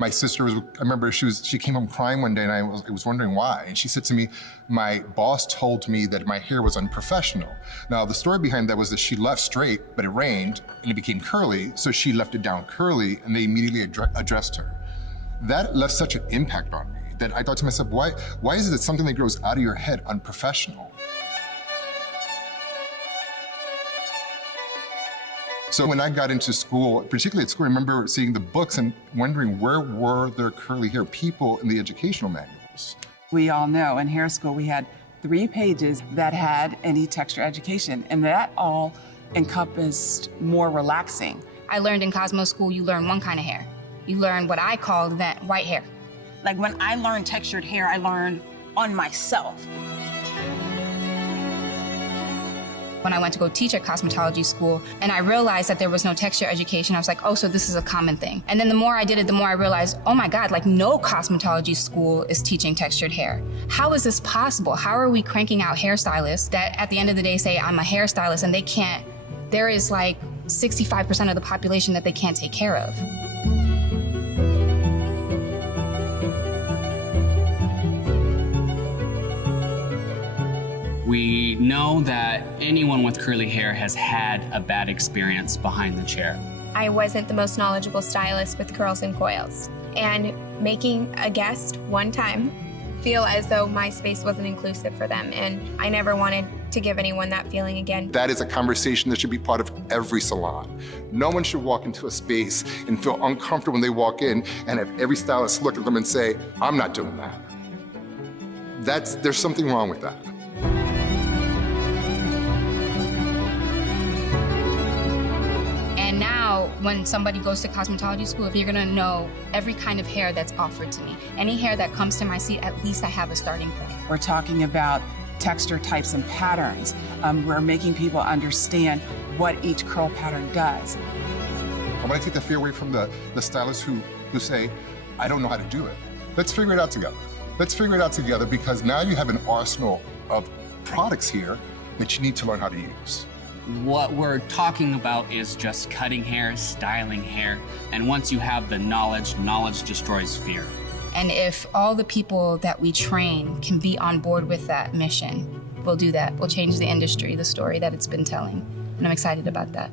My sister I remember she came home crying one day and I was wondering why. And she said to me, my boss told me that my hair was unprofessional. Now, the story behind that was that she left straight, but it rained and it became curly, so she left it down curly and they immediately addressed her. That left such an impact on me that I thought to myself, why is it that something that grows out of your head unprofessional? So when I got into school, particularly at school, I remember seeing the books and wondering where were there curly hair people in the educational manuals? We all know in hair school we had 3 pages that had any texture education, and that all encompassed more relaxing. I learned in Cosmo School, you learn one kind of hair. You learn what I call that white hair. Like when I learned textured hair, I learned on myself. When I went to go teach at cosmetology school and I realized that there was no texture education, I was like, oh, so this is a common thing. And then the more I did it, the more I realized, oh my God, like no cosmetology school is teaching textured hair. How is this possible? How are we cranking out hairstylists that at the end of the day say, I'm a hairstylist, and they can't, there is like 65% of the population that they can't take care of. We know that anyone with curly hair has had a bad experience behind the chair. I wasn't the most knowledgeable stylist with curls and coils. And making a guest one time feel as though my space wasn't inclusive for them, and I never wanted to give anyone that feeling again. That is a conversation that should be part of every salon. No one should walk into a space and feel uncomfortable when they walk in and have every stylist look at them and say, I'm not doing that. There's something wrong with that. And now, when somebody goes to cosmetology school, if you're gonna know every kind of hair that's offered to me, any hair that comes to my seat, at least I have a starting point. We're talking about texture types and patterns. We're making people understand what each curl pattern does. I want to take the fear away from the stylists who say, I don't know how to do it. Let's figure it out together. Let's figure it out together, because now you have an arsenal of products here that you need to learn how to use. What we're talking about is just cutting hair, styling hair, and once you have the knowledge, knowledge destroys fear. And if all the people that we train can be on board with that mission, we'll do that. We'll change the industry, the story that it's been telling. And I'm excited about that.